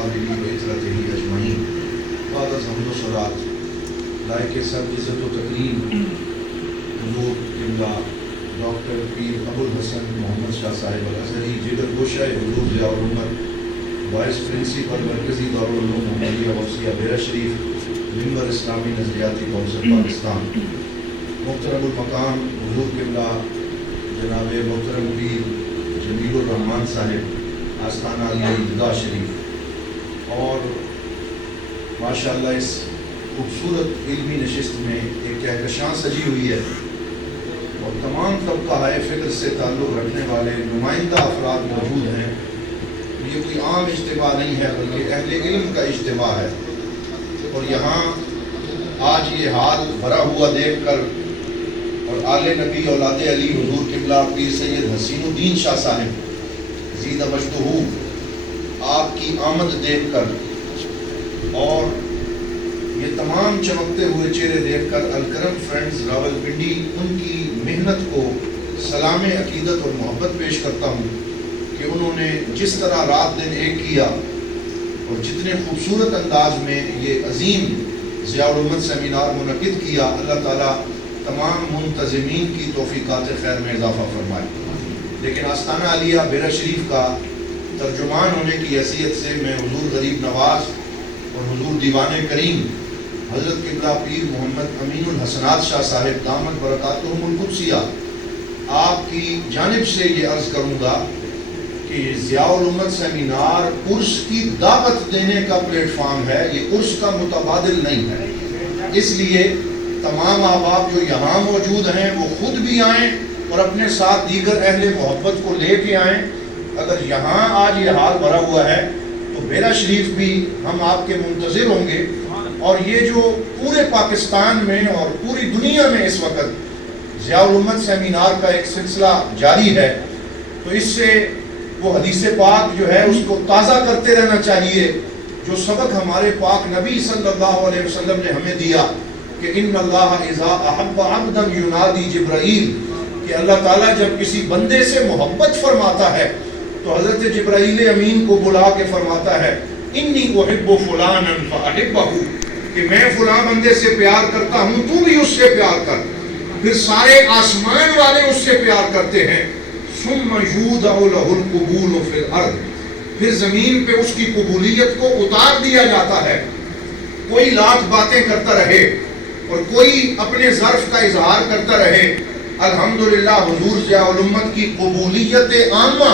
وآلہ وإطرتہ اجمعین۔ بعد از حمد و صلات لائق سب عزت و تکریم حضور قبلہ ڈاکٹر پیر ابوالحسن محمد شاہ صاحب الازہری جگر گوشہ حضور ضیاء الامت وائس پرنسپل مرکزی دارالعلوم محمدیہ غوثیہ بیرہ شریف ممبر اسلامی نظریاتی کونسل پاکستان، محترم المقام حضور قبلہ جناب محترم پیر جمیل الرحمان صاحب آستانہ علیہ عیدگاہ شریف، اور ماشاءاللہ اس خوبصورت علمی نشست میں ایک کہکشاں سجی ہوئی ہے اور تمام طبقہ فکر سے تعلق رکھنے والے نمائندہ افراد موجود ہیں۔ یہ کوئی عام اجتماع نہیں ہے بلکہ اہل علم کا اجتماع ہے، اور یہاں آج یہ حال بھرا ہوا دیکھ کر اور آل نبی اولاد علی حضور قبلہ پیر سید حسین الدین شاہ صاحب زیدہ مجدہ آپ کی آمد دیکھ کر اور یہ تمام چمکتے ہوئے چہرے دیکھ کر الکرم فرینڈز راولپنڈی ان کی محنت کو سلام عقیدت اور محبت پیش کرتا ہوں کہ انہوں نے جس طرح رات دن ایک کیا اور جتنے خوبصورت انداز میں یہ عظیم ضیاء الامت سیمینار منعقد کیا، اللہ تعالیٰ تمام منتظمین کی توفیقات خیر میں اضافہ فرمائے۔ لیکن آستانہ علیہ بیرہ شریف کا ترجمان ہونے کی حیثیت سے میں حضور غریب نواز اور حضور دیوان کریم حضرت قبلہ پیر محمد امین الحسنات شاہ صاحب دامت برکاتہم القدسیہ آپ کی جانب سے یہ عرض کروں گا کہ ضیاء الامت سیمینار عرس کی دعوت دینے کا پلیٹ فارم ہے، یہ عرس کا متبادل نہیں ہے۔ اس لیے تمام احباب جو یہاں موجود ہیں وہ خود بھی آئیں اور اپنے ساتھ دیگر اہل محبت کو لے کے آئیں۔ اگر یہاں آج یہ حال بھرا ہوا ہے تو بیرہ شریف بھی ہم آپ کے منتظر ہوں گے، اور یہ جو پورے پاکستان میں اور پوری دنیا میں اس وقت ضیاء الامت سیمینار کا ایک سلسلہ جاری ہے، تو اس سے وہ حدیث پاک جو ہے اس کو تازہ کرتے رہنا چاہیے جو سبق ہمارے پاک نبی صلی اللہ علیہ وسلم نے ہمیں دیا کہ ان اللہ اذا احب عبدا ینادی جبرائیل، کہ اللہ تعالیٰ جب کسی بندے سے محبت فرماتا ہے تو حضرت جبرائیل امین کو بلا کے فرماتا ہے انی احب فلانا فاحبہ، کہ میں فلاں بندے سے پیار کرتا ہوں تو بھی اس سے پیار کر۔ پھر سارے آسمان والے اس سے پیار کرتے ہیں، ثم یودع لہ القبول فی الارض، پھر زمین پہ اس کی قبولیت کو اتار دیا جاتا ہے۔ کوئی لاکھ باتیں کرتا رہے اور کوئی اپنے ظرف کا اظہار کرتا رہے، الحمدللہ حضور ضیاء الامت کی قبولیت عامہ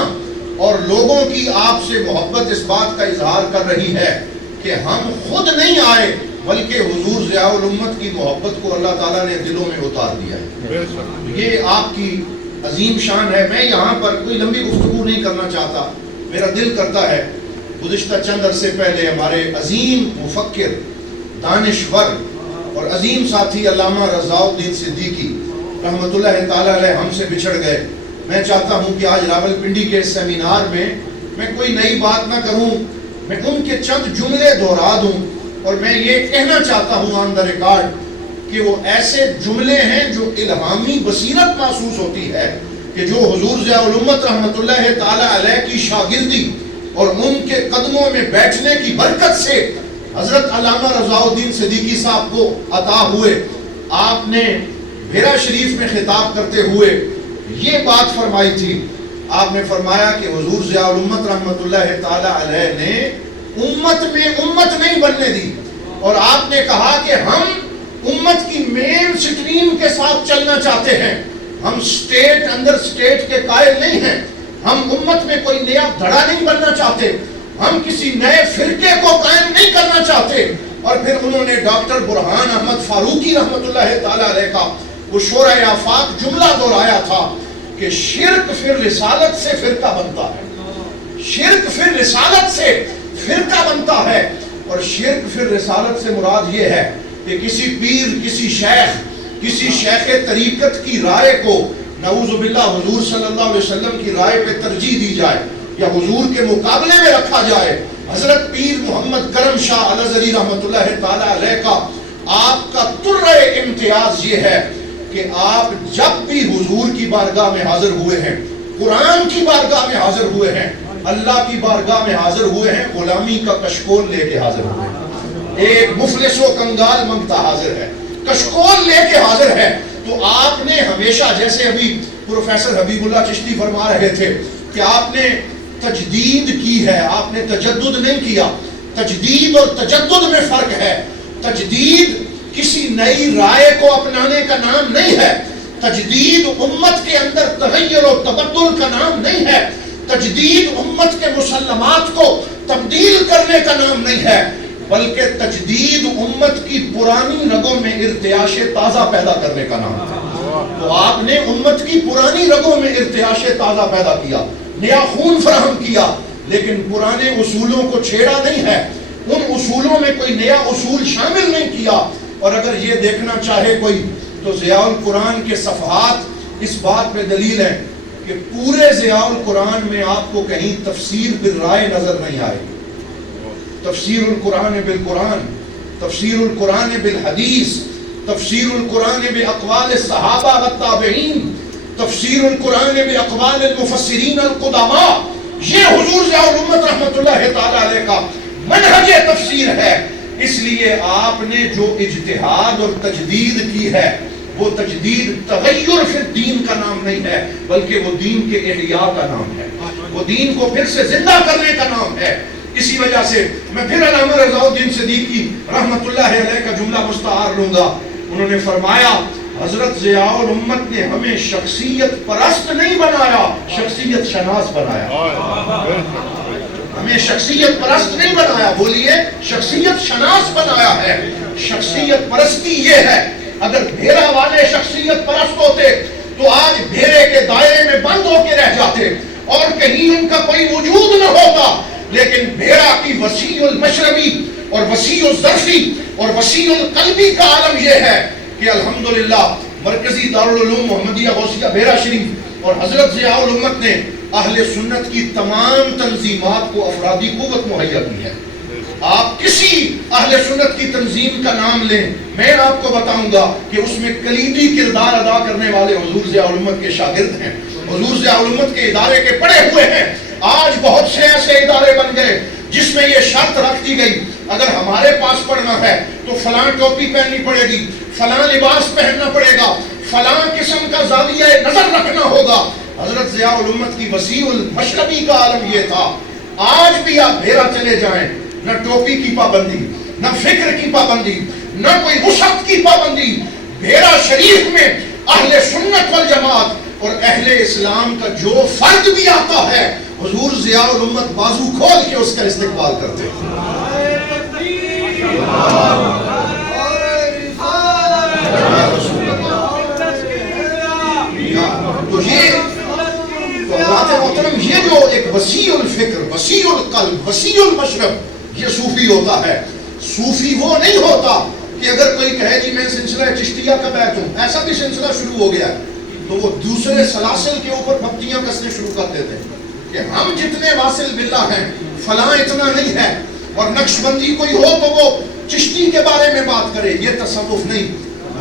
اور لوگوں کی آپ سے محبت اس بات کا اظہار کر رہی ہے کہ ہم خود نہیں آئے بلکہ حضور ضیاء الامت کی محبت کو اللہ تعالیٰ نے دلوں میں اتار دیا ہے۔ یہ آپ کی عظیم شان ہے۔ میں یہاں پر کوئی لمبی گفتگو نہیں کرنا چاہتا، میرا دل کرتا ہے گزشتہ چند عرصے پہلے ہمارے عظیم مفکر، دانشور اور عظیم ساتھی علامہ رضا الدین صدیقی رحمۃ اللہ تعالیٰ علیہ ہم سے بچھڑ گئے۔ میں چاہتا ہوں کہ آج راولپنڈی کے سیمینار میں کوئی نئی بات نہ کروں، میں ان کے چند جملے دہرا دوں، اور میں یہ کہنا چاہتا ہوں آن دا ریکارڈ کہ وہ ایسے جملے ہیں جو الہامی بصیرت محسوس ہوتی ہے کہ جو حضور ضیاء الامت رحمۃ اللہ تعالیٰ علیہ کی شاگردی اور ان کے قدموں میں بیٹھنے کی برکت سے حضرت علامہ رضا الدین صدیقی صاحب کو عطا ہوئے۔ آپ نے بیرہ شریف میں خطاب کرتے ہوئے یہ بات فرمائی تھی، آپ نے فرمایا کہ حضور ضیاء الامت رحمۃ اللہ تعالیٰ علیہ نے امت میں امت نہیں بننے دی، اور آپ نے کہا کہ ہم امت کی مین سٹریم کے ساتھ چلنا چاہتے ہیں، ہم سٹیٹ اندر سٹیٹ کے قائل نہیں ہیں، ہم امت میں کوئی نیا دھڑا نہیں بننا چاہتے، ہم کسی نئے فرقے کو قائم نہیں کرنا چاہتے۔ اور پھر انہوں نے ڈاکٹر برہان احمد فاروقی رحمۃ اللہ تعالیٰ علیہ کا وہ شورۂ آفاق جملہ دہرایا تھا کہ شرک پھر رسالت سے فرقہ بنتا ہے، شرک پھر رسالت سے فرقہ بنتا ہے، اور شرک پھر رسالت سے مراد یہ ہے کہ کسی پیر، کسی شیخ طریقت کی رائے کو نعوذ باللہ حضور صلی اللہ علیہ وسلم کی رائے پہ ترجیح دی جائے یا حضور کے مقابلے میں رکھا جائے۔ حضرت پیر محمد کرم شاہ الازہری رحمۃ اللہ تعالیٰ علیہ کا آپ کا ترہ امتیاز یہ ہے کہ آپ جب بھی حضور کی بارگاہ میں حاضر ہوئے ہیں، قرآن کی بارگاہ میں حاضر ہوئے ہیں، اللہ کی بارگاہ میں حاضر ہوئے ہیں، غلامی کا کشکول لے کے حاضر ہوئے ہیں۔ ایک مفلس و کنگال منگتا حاضر ہے، کشکول لے کے حاضر ہے۔ تو آپ نے ہمیشہ، جیسے ابھی پروفیسر حبیب اللہ چشتی فرما رہے تھے کہ آپ نے تجدید کی ہے، آپ نے تجدد نہیں کیا۔ تجدید اور تجدد میں فرق ہے۔ تجدید کسی نئی رائے کو اپنانے کا نام نہیں ہے، تجدید امت کے اندر تغیر و تبدل کا نام نہیں ہے، تجدید امت کے مسلمات کو تبدیل کرنے کا نام نہیں ہے، بلکہ تجدید امت کی پرانی رگوں میں ارتعاش تازہ پیدا کرنے کا نام ہے۔ تو آپ نے امت کی پرانی رگوں میں ارتعاش تازہ پیدا کیا، نیا خون فراہم کیا، لیکن پرانے اصولوں کو چھیڑا نہیں ہے، ان اصولوں میں کوئی نیا اصول شامل نہیں کیا۔ اور اگر یہ دیکھنا چاہے کوئی تو ضیاء القرآن کے صفحات اس بات پہ دلیل ہے کہ پورے ضیاء القرآن میں آپ کو کہیں تفسیر بالرائے نظر نہیں آئے گی۔ تفسیر القرآن بالقرآن، تفسیر القرآن بالحدیث، تفسیر القرآن باقوال الصحابہ والتابعین، تفسیر القرآن باقوال المفسرین القدماء، یہ حضور ضیاء الامت رحمۃ اللہ تعالی علیہ کا منہج تفسیر ہے۔ اس لیے آپ نے جو اجتہاد اور تجدید کی ہے وہ تجدید تغیر فی الدین کا نام نہیں ہے، بلکہ وہ دین کے احیاء کا نام ہے، وہ دین کو پھر سے زندہ کرنے کا نام ہے۔ اسی وجہ سے میں پھر علامہ رضا الدین صدیقی رحمۃ اللہ علیہ کا جملہ مستعار لوں گا۔ انہوں نے فرمایا حضرت ضیاء الامت نے ہمیں شخصیت پرست نہیں بنایا، شخصیت شناس بنایا۔ ہمیں شخصیت پرست نہیں بنایا، بولیے شخصیت شناس بنایا ہے۔ شخصیت پرستی یہ ہے، اگر بھیڑا والے شخصیت پرست ہوتے تو آج بھیڑے کے دائرے میں بند ہو کے رہ جاتے اور کہیں ان کا کوئی وجود نہ ہوتا، لیکن بھیڑا کی وسیع المشربی اور وسیع الظرفی اور وسیع القلبی کا عالم یہ ہے کہ الحمدللہ مرکزی دارالعلوم محمدیہ غوثیہ بیرا شریف اور حضرت ضیاء الامت نے اہل سنت کی تمام تنظیمات کو افرادی قوت مہیا کی ہے۔ آپ کسی اہل سنت کی تنظیم کا نام لیں، میں آپ کو بتاؤں گا کہ اس میں کلیدی کردار ادا کرنے والے حضور ضیاء الامت کے شاگرد ہیں، حضور ضیاء الامت کے ادارے کے پڑھے ہوئے ہیں۔ آج بہت سے ایسے ادارے بن گئے جس میں یہ شرط رکھ دی گئی اگر ہمارے پاس پڑھنا ہے تو فلاں ٹوپی پہننی پڑے گی، فلاں لباس پہننا پڑے گا، فلاں قسم کا زاویہ نظر رکھنا ہوگا۔ حضرت ضیاء الامت کی وسیع المشربی کا عالم یہ تھا۔ آج بھی آپ بھیرا چلے جائیں، نہ ٹوپی کی پابندی، نہ فکر کی پابندی، نہ کوئی وسعت کی پابندی۔ بھیرا شریف میں اہل سنت والجماعت اور اہل اسلام کا جو فرد بھی آتا ہے حضور ضیاء الامت بازو کھول کے اس کا استقبال کرتے ہیں۔ تو یہ اللہ محترم، یہ جو ایک وسیع الفکر، وسیع القلب، وسیع المشرب، یہ صوفی ہوتا ہے۔ صوفی وہ نہیں ہوتا کہ اگر کوئی کہے جی میں سلسلہ چشتیہ کا بیعت ہوں، ایسا بھی سلسلہ شروع ہو گیا تو وہ دوسرے سلاسل کے اوپر پھپتیاں کسنے شروع کر دیتے کہ ہم جتنے واصل باللہ ہیں فلاں اتنا نہیں ہے، اور نقش بندی کوئی ہو تو وہ چشتی کے بارے میں بات کرے۔ یہ تصوف نہیں۔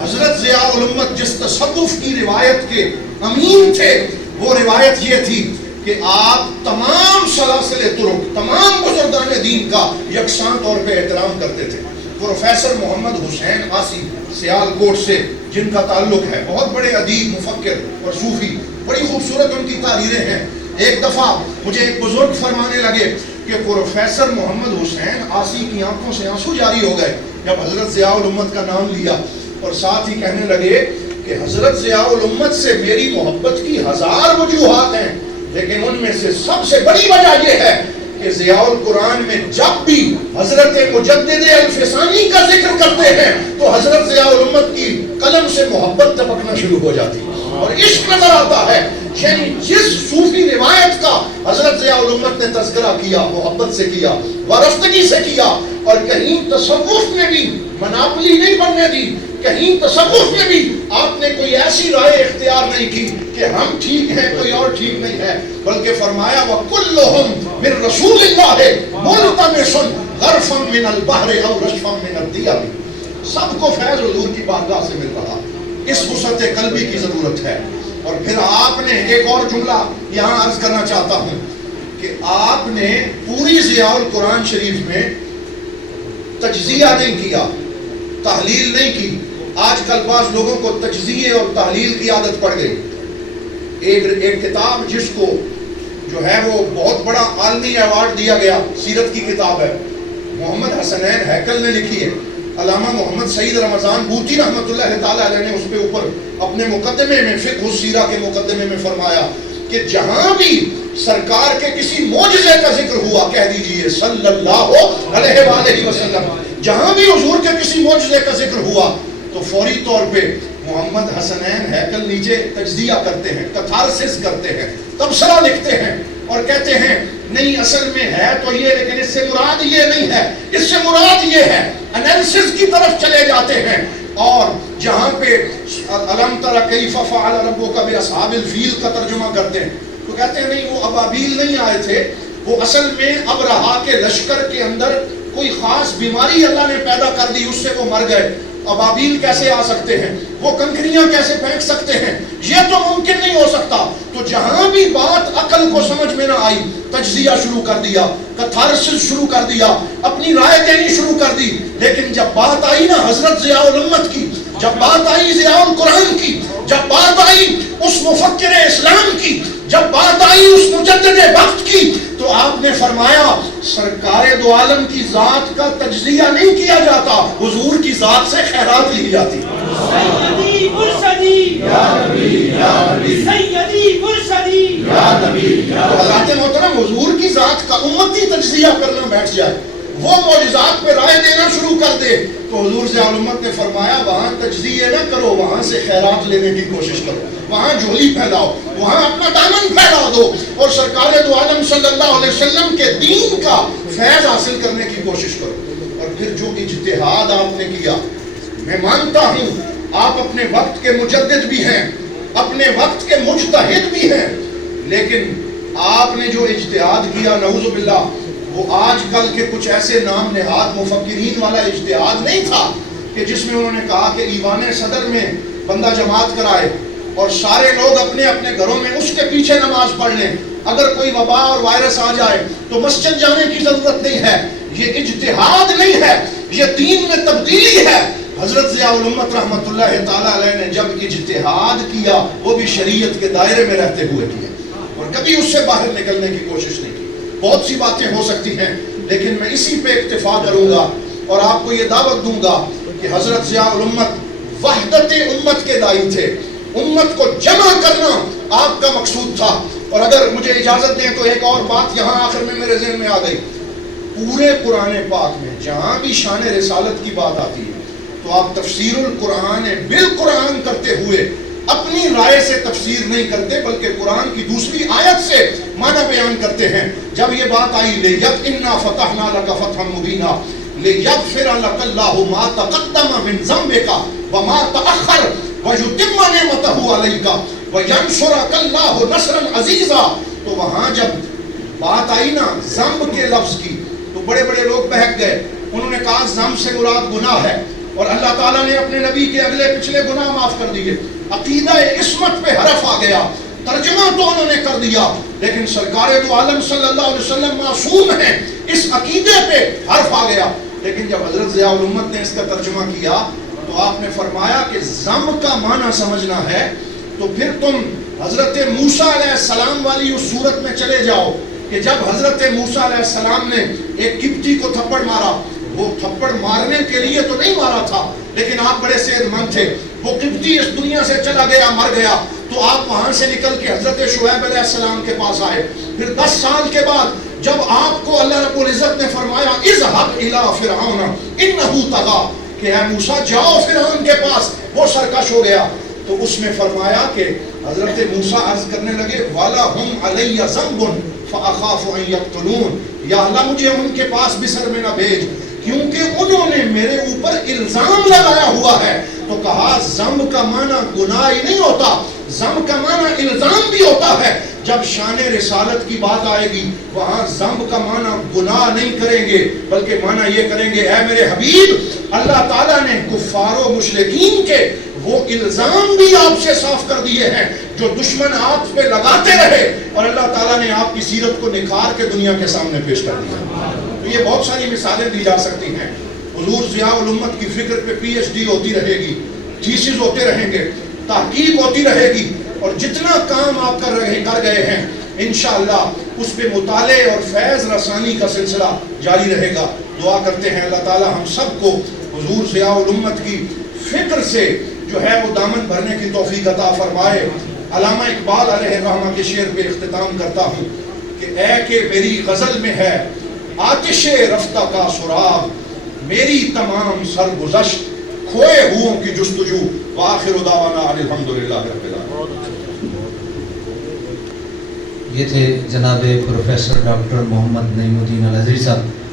حضرت ضیاء الامت جس تصوف کی روایت کے امین تھے وہ روایت یہ تھی کہ آپ تمام سلاسل طرق، تمام بزرگان دین کا یکساں طور پہ احترام کرتے تھے۔ پروفیسر محمد حسین قاسی سیال کوٹ سے جن کا تعلق ہے، بہت بڑے ادیب، مفکر اور صوفی، بڑی خوبصورت ان کی تحریریں ہیں۔ ایک دفعہ مجھے ایک بزرگ فرمانے لگے کہ پروفیسر محمد حسین قاسی کی آنکھوں سے آنسو جاری ہو گئے جب حضرت ضیاء الامت کا نام لیا، اور ساتھ ہی کہنے لگے کہ حضرت ضیاء الامت سے میری محبت کی ہزار وجوہات ہیں، لیکن ان میں سے سب سے بڑی وجہ یہ ہے کہ ضیاء القرآن میں جب بھی حضرت مجدد الفسانی کا ذکر کرتے ہیں تو حضرت ضیاء الامت کی قلم سے محبت ٹپکنا شروع ہو جاتی ہے اور عشق نظر آتا ہے۔ یعنی جس صوفی روایت کا حضرت ضیاء الامت نے تذکرہ کیا، محبت سے کیا، وارفتگی سے کیا، اور کہیں تصوف میں بھی مناپلی نہیں بننے دی، کہیں تصوف میں بھی آپ نے کوئی ایسی رائے اختیار نہیں کی کہ ہم ٹھیک ہیں کوئی اور ٹھیک نہیں ہے، بلکہ فرمایا وَكُلُّهُمْ مِن رَسُولِ اللَّهِ مُلْتَمِسٌ غَرْفًا مِنَ الْبَحْرِ أَوْ رَشْفًا مِنَ الدِّيَابِ۔ سب کو فیض حضور کی بارگاہ سے مل رہا، اس وسعت قلبی کی ضرورت ہے۔ اور پھر آپ نے ایک اور جملہ یہاں عرض کرنا چاہتا ہوں کہ آپ نے پوری ضیاء القرآن شریف میں تجزیہ نہیں کیا، تحلیل نہیں کی. آج کل بعض لوگوں کو تجزیے اور تحلیل کی عادت پڑ گئی. ایک کتاب جس کو جو ہے وہ بہت بڑا عالمی ایوارڈ دیا گیا، سیرت کی کتاب ہے، محمد حسنین ہیکل نے لکھی ہے. علامہ محمد سعید رمضان بوٹی رحمۃ اللہ تعالیٰ علیہ نے اس پہ اوپر اپنے مقدمے میں، فقہ السیرہ کے مقدمے میں فرمایا کہ جہاں بھی سرکار کے کسی معجزے کا ذکر ہوا، کہہ دیجئے صلی اللہ علیہ وآلہ وسلم، جہاں بھی حضور کے کسی معجزے کا ذکر ہوا تو فوری طور پہ محمد حسنین ہیکل نیچے تجزیہ کرتے ہیں، کتھارسس کرتے ہیں، تبصرہ لکھتے ہیں اور کہتے ہیں نہیں اصل میں ہے تو یہ، لیکن اس سے مراد یہ نہیں ہے، اس سے مراد یہ ہے. انالیسس کی طرف چلے جاتے ہیں. اور جہاں پہ الم تر کیف فعل ربک باصحاب الفیل کا ترجمہ کرتے ہیں تو کہتے ہیں نہیں وہ ابابیل نہیں آئے تھے، وہ اصل میں ابرہا کے لشکر کے اندر کوئی خاص بیماری اللہ نے پیدا کر دی، اس سے وہ مر گئے. ابابیل کیسے آ سکتے ہیں، وہ کنکریاں کیسے پھینک سکتے ہیں، یہ تو ممکن نہیں ہو سکتا. تو جہاں بھی بات عقل کو سمجھ میں نہ آئی، تجزیہ شروع کر دیا، کتھارسس شروع کر دیا، اپنی رائے دینی شروع کر دی. لیکن جب بات آئی نا حضرت ضیاء الامت کی، جب بات آئی ضیاء القرآن کی، جب بات آئی اس مفکر اسلام کی، جب بات آئی اس مجدد وقت کی، تو آپ نے فرمایا سرکار دو عالم کی ذات کا تجزیہ نہیں کیا جاتا، حضور کی ذات سے خیرات لی جاتی. سیدی مرشدی یا نبی یا نبی، سیدی مرشدی یا نبی. تو حضرات محترم حضور کی ذات کا امتی تجزیہ کرنا بیٹھ جائے، وہ معجزات پہ رائے دینا شروع کر دے، تو حضور ضیاء الامت نے فرمایا وہاں تجزیہ نہ کرو، وہاں سے خیرات لینے کی کوشش کرو، وہاں جھولی پھیلاؤ، وہاں اپنا دامن پھیلا دو اور سرکار دو عالم صلی اللہ علیہ وسلم کے دین کا فیض حاصل کرنے کی کوشش کرو. اور پھر جو اجتہاد آپ نے کیا، میں مانتا ہوں آپ اپنے وقت کے مجدد بھی ہیں، اپنے وقت کے مجتہد بھی ہیں، لیکن آپ نے جو اجتہاد کیا نعوذ باللہ وہ آج کل کے کچھ ایسے نام نہاد مفکرین والا اجتہاد نہیں تھا کہ جس میں انہوں نے کہا کہ ایوان صدر میں بندہ جماعت کرائے اور سارے لوگ اپنے اپنے گھروں میں اس کے پیچھے نماز پڑھ لیں، اگر کوئی وبا اور وائرس آ جائے تو مسجد جانے کی ضرورت نہیں ہے. یہ اجتہاد نہیں ہے، یہ دین میں تبدیلی ہے. حضرت ضیاء الامت رحمۃ اللہ تعالیٰ علیہ نے جب اجتہاد کیا وہ بھی شریعت کے دائرے میں رہتے ہوئے کیا اور کبھی اس سے باہر نکلنے کی کوشش نہیں کی. بہت سی باتیں ہو سکتی ہیں لیکن میں اسی پہ اکتفا کروں گا اور آپ کو یہ دعوت دوں گا کہ حضرت ضیاء الامت وحدت امت کے داعی تھے، امت کو جمع کرنا آپ کا مقصود تھا. اور اگر مجھے اجازت دیں تو ایک اور بات یہاں آخر میں میرے ذہن میں آ گئی. پورے قرآن پاک میں جہاں بھی شان رسالت کی بات آتی ہے تو آپ تفسیر القرآن بالقرآن کرتے ہوئے اپنی رائے سے تفسیر نہیں کرتے بلکہ قرآن کی دوسری آیت سے معنی بیان کرتے ہیں. جب یہ بات آئی لِيَقْإِنَّا فَتَحْنَا لَكَ فَتْحًا مُبِينًا لِيَغْفِرَ لَكَ اللَّهُ مَا تَقَدَّمَ مِنْ ذَنْبِكَ وَمَا تَأَخَّرَ وَيُتِمَّ نِعْمَتَهُ عَلَيْكَ وَيَنْصُرَكَ اللَّهُ نَصْرًا عَزِيزًا. تو وہاں جب بات آئی نا ذنب کے لفظ کی تو بڑے بڑے لوگ بہک گئے. انہوں نے کہا ذنب سے مراد گناہ ہے اور اللہ تعالیٰ نے اپنے نبی کے اگلے پچھلے گناہ معاف کر دیے. عقیدہ عصمت پہ حرف آ گیا، ترجمہ تو انہوں نے کر دیا لیکن سرکار دو عالم صلی اللہ علیہ وسلم معصوم ہیں، اس عقیدے پہ حرف آ گیا. لیکن جب حضرت ضیاء الامت نے اس کا ترجمہ کیا تو آپ نے فرمایا کہ ذنب کا معنی سمجھنا ہے تو پھر تم حضرت موسیٰ علیہ السلام والی اس صورت میں چلے جاؤ کہ جب حضرت موسیٰ علیہ السلام نے ایک قبطی کو تھپڑ مارا، وہ تھپڑ مارنے کے لیے تو نہیں مارا تھا لیکن آپ بڑے صحت مند تھے، وہ قبطی اس دنیا سے چلا گیا، مر گیا، تو آپ وہاں سے نکل کے حضرت شعیب علیہ السلام کے پاس آئے. پھر 10 سال کے بعد جب آپ کو اللہ رب العزت نے فرمایا اذهب الى فرعون انه طغى کہ اے موسیٰ جاؤ فرعون کے پاس، وہ سرکش ہو گیا، تو اس میں فرمایا کہ حضرت موسیٰ عرض کرنے لگے وَلَهُمْ عَلَيَّ ذَنْبٌ فَأَخَافُ أَن يَقْتُلُونَ، یا اللہ مجھے ان کے پاس مصر میں نہ بھیج کیونکہ انہوں نے میرے اوپر الزام لگایا ہوا ہے. تو کہا ذنب کا معنی گناہ ہی نہیں ہوتا، ذنب کا معنی الزام بھی ہوتا ہے. جب شان رسالت کی بات آئے گی وہاں ذنب کا معنی گناہ نہیں کریں گے بلکہ معنی یہ کریں گے اے میرے حبیب اللہ تعالیٰ نے کفار و مشرکین کے وہ الزام بھی آپ سے صاف کر دیے ہیں جو دشمن آپ پہ لگاتے رہے اور اللہ تعالیٰ نے آپ کی سیرت کو نکھار کے دنیا کے سامنے پیش کر دیا. تو یہ بہت ساری مثالیں دی جا سکتی ہیں. حضور ضیاء الامت کی فکر پہ پی ایچ ڈی ہوتی رہے گی, تھیسز ہوتے رہیں گے, تحقیق ہوتی رہے گی, اور جتنا کام آپ کر گئے ہیں انشاءاللہ اس پہ مطالعے اور فیض رسانی کا سلسلہ جاری رہے گا. دعا کرتے ہیں اللہ تعالیٰ ہم سب کو حضور ضیاء الامت کی فکر سے جو ہے وہ دامن بھرنے کی توفیق عطا فرمائے. علامہ اقبال علیہ الرحمہ کے شعر پہ اختتام کرتا ہوں کہ اے کہ میری غزل میں ہے آتش رفتہ کا سراغ, میری تمام سرگزشت کھوئے ہوں کی جستجو, وآخر دعوانا الحمدللہ رب العالمین. یہ تھے جناب پروفیسر ڈاکٹر محمد نعیم الدین الازہری صاحب.